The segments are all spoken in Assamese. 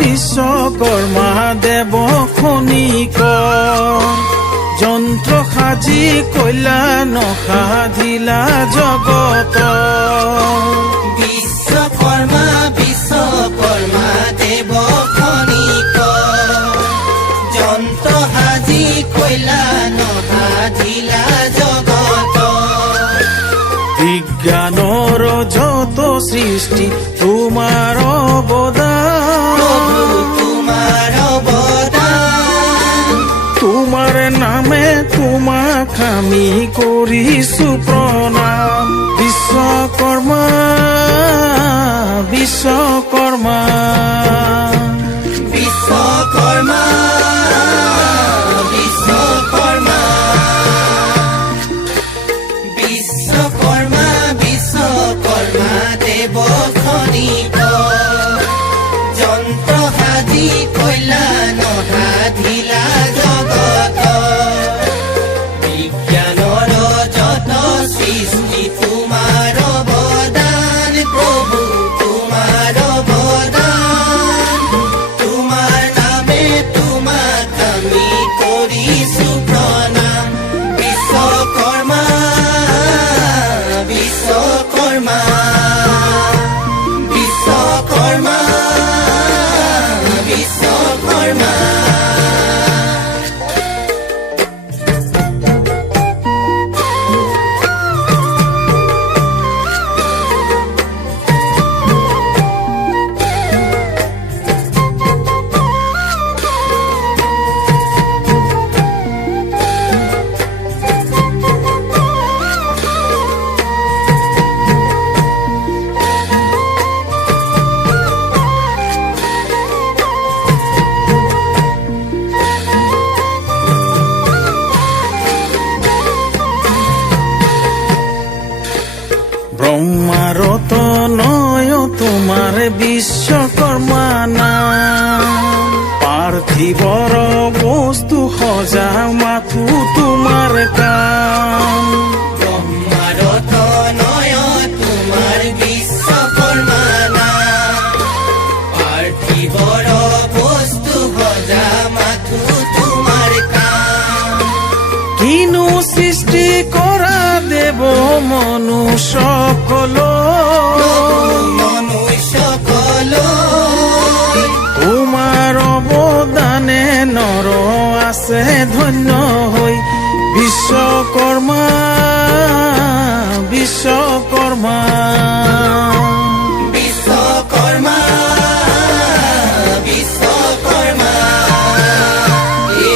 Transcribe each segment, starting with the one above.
বিশ্বকৰ্মা দেব খনিক যন্ত্ৰ সাজি কল্যাণ সাধিলা জগত। বিশ্বকৰ্মা দেব খনিক যন্ত্ৰ সাজি কল্যাণ সাধিলা জগত। বিজ্ঞানৰ যত সৃষ্টি তোমাৰ অৱদান, তোমাৰ অৱদান। তোমাৰ নামে তোমাক আমি কৰিছো প্ৰণাম। বিশ্বকৰ্মা বিশ্বকৰ্মা বিশ্বকৰ্মা বিশ্বকৰ্মা বিশ্বকৰ্মা বিশ্বকৰ্মা দেৱ খনিক যন্ত্ৰ সাজি কল্যাণ সাধিলা জগত। বিজ্ঞানৰ যত সৃষ্টি তোমাৰ অৱদান প্ৰভু, তোমাৰ অৱদান। তোমাৰ নামে তোমাক আমি কৰিছো প্ৰণাম। বিশ্বকৰ্মা বিশ্বকৰ্মা বিশ্বকৰ্মা বিশ্বকৰ্মা। ব্ৰহ্মাৰ তনয় তোমাৰ বিশ্বকৰ্মা নাম। পাৰ্থিৱৰ বস্তু সজা মাথো তোমাৰ কাম। ব্ৰহ্মাৰ তনয় তোমাৰ বিশ্বকৰ্মা নাম। পাৰ্থিৱৰ বস্তু সজা মাথো তোমাৰ কাম। কিনো সৃষ্টি কৰা দেৱ মনুষ্যকল, মনুষ্যকল তোমাৰ অৱদানে নৰ আছে ধন্য হৈ। বিশ্বকৰ্মা বিশ্বকৰ্মা বিশ্বকৰ্মা বিশ্বকৰ্মা।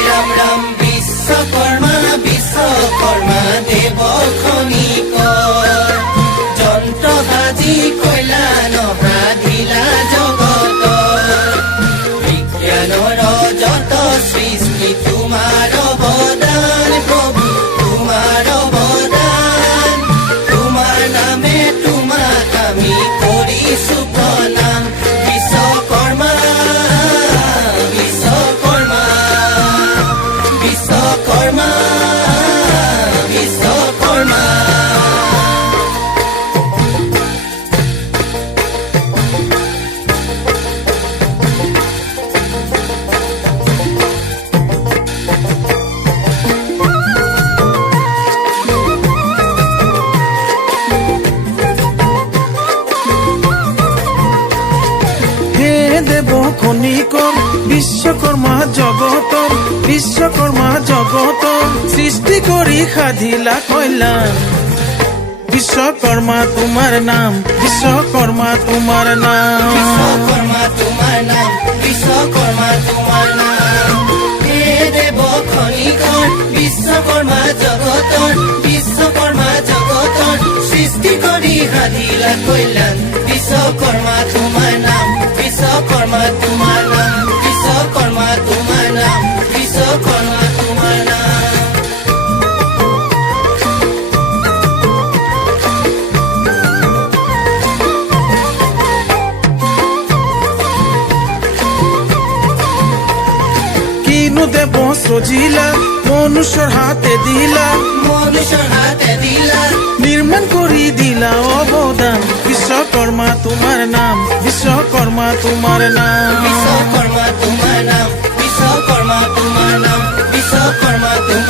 ৰাম ৰাম বিশ্বকৰ্মা বিশ্বকৰ্মা দেৱ খনিক যন্ত্ৰ সাজি কল্যাণ সাধিলা জগত। বিজ্ঞানৰ যত সৃষ্টি তোমাৰ অৱদান প্ৰভু, তোমাৰ অৱদান। তোমাৰ নামে তোমাক আমি কৰিছো প্ৰণাম। বিশ্বকৰ্মা বিশ্বকৰ্মা বিশ্বকৰ্মা বিশ্বকৰ্মা। হে দেৱ খনিকৰ বিশ্বকৰ্মা জগতৰ, বিশ্বকৰ্মা জগতৰ সৃষ্টি কৰি সাধিলা কল্যাণ। বিশ্বকৰ্মা তোমাৰ নাম, বিশ্বকৰ্মা তোমাৰ নাম। বিশ্বকৰ্মা তোমাৰ নাম, বিশ্বকৰ্মা তোমাৰ নাম। হে দেৱ খনিকৰ বিশ্বকৰ্মা জগতৰ, বিশ্বকৰ্মা জগতৰ সৃষ্টি কৰি সাধিলা কল্যাণ। বিশ্বকৰ্মা তোমাৰ নাম, বিশ্বকৰ্মা তোমাৰ নাম, বিশ্বকৰ্মা তোমাৰ নাম, বিশ্বকৰ্মা তোমাৰ নাম। কিনো দেৱ সজিলা মনুষ্যৰ হাতে দিলা, মনুষ্যৰ হাতে দিলা নিৰ্মাণ কৰি দিলা অৱদান। বিশ্বকৰ্মা তোমাৰ নাম, বিশ্বকৰ্মা বিশ্বকৰ্মা তোমাৰ নাম বিশ্বকৰ্মা তোমাৰ নাম বিশ্বকৰ্মা তোমাৰ নাম বিশ্বকৰ্মা তোমাৰ